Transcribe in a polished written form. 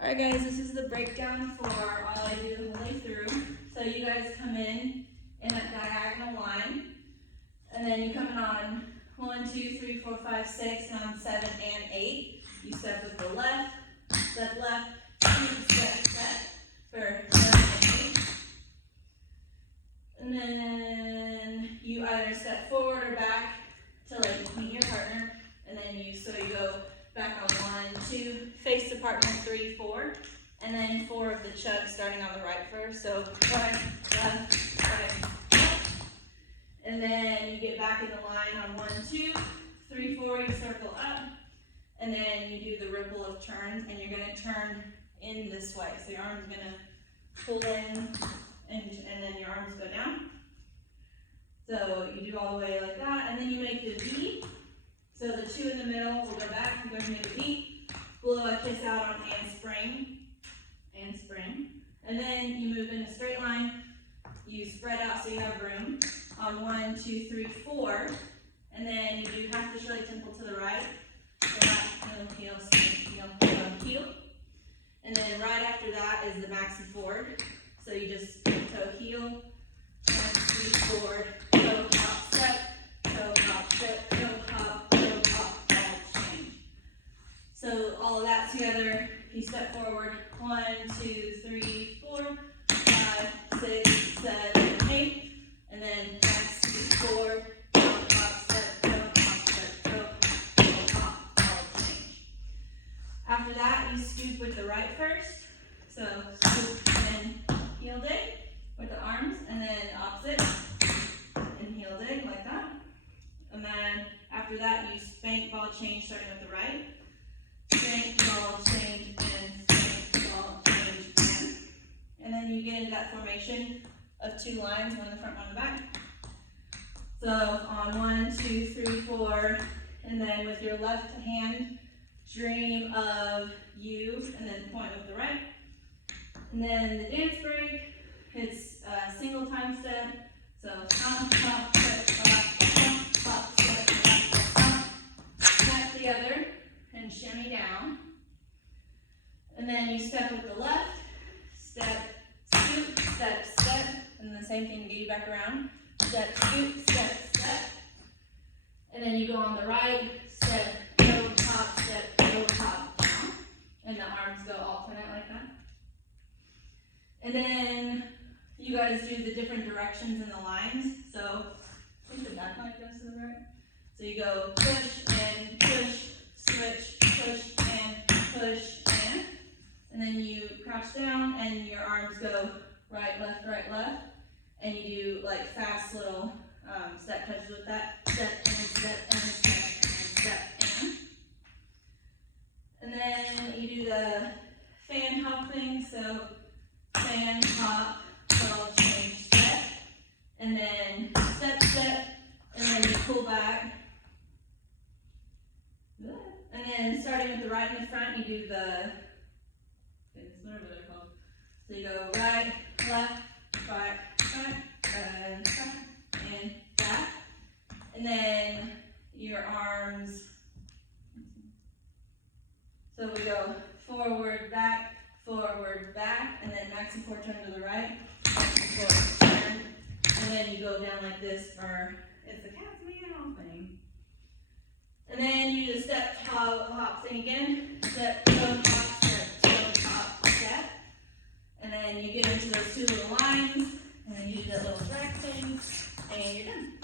Alright guys, this is the breakdown for all I do the whole way through. So you guys come in a diagonal line, and then you come in on 1, 2, 3, 4, 5, 6, and on 7 and 8. You step with the left, step, step for 7 and 8. And then you either step forward or back to like meet your partner, and then you go back on 1, 2, face the partner 3, 4, and then 4 of the chug starting on the right first. So right, left, and then you get back in the line on 1, 2, 3, 4. You circle up, and then you do the ripple of turns, and you're going to turn in this way. So your arm's going to pull in, and then your arms go down. So you do all the way like that, and then you make the V. So the 2 in the middle will go back. You're going to make a V, blow a kiss out on and spring, and then you move in a straight line. You spread out so you have room on 1, 2, 3, 4, and then you do half the shirley temple to the right. So that heel, heel, and then right after that is the maxi forward. So you just toe heel, maxi forward, toe hop step, toe hop step, toe hop, all change. So all of that together, you step forward 1, 2, 3, 4, 5, 6, 7, 8, and then maxi forward, toe hop step, toe hop step, toe hop, all change. After that, you scoop with the right first. So scoop and heel dig with the arms, and then opposite and heel dig like that. And then after that, you spank ball change starting with the right. Spank ball change and spank ball change again. And then you get into that formation of 2 lines, one in the front, one in the back. So on 1, 2, 3, 4, and then with your left hand, dream of you, and then point with the right. And then the dance break, it's a single time step. So stomp, stomp, step, stomp, stomp, step, stomp, snap together and shimmy down. And then you step with the left, step, scoop, step, step, and the same thing to get you back around. Step, scoop, step, step. And then you go on the right, step, go, hop, step, go, hop, down. And the arms go alternate like that. And then you guys do the different directions in the lines. So I think the back line goes to the right. So you go push and push, switch, push and push and then you crouch down and your arms go right, left, and you do like fast little step touches with that. Step and step and step and step and then you do the fan hop thing. So fan, hop, ball change, step, and then step, step, and then you pull back. And then starting with the right in the front, you do the, whatever they're called. So you go right, left, back, and back. And then your arms, so we go forward, back, and then maxi forward turn to the right, maxi forward turn, and then you go down like this for, it's the cat's meow thing. And then you do the step, hop thing again, step, toe, hop, step, toe, hop, step. And then you get into those 2 little lines, and then you do that little drag thing, and you're done.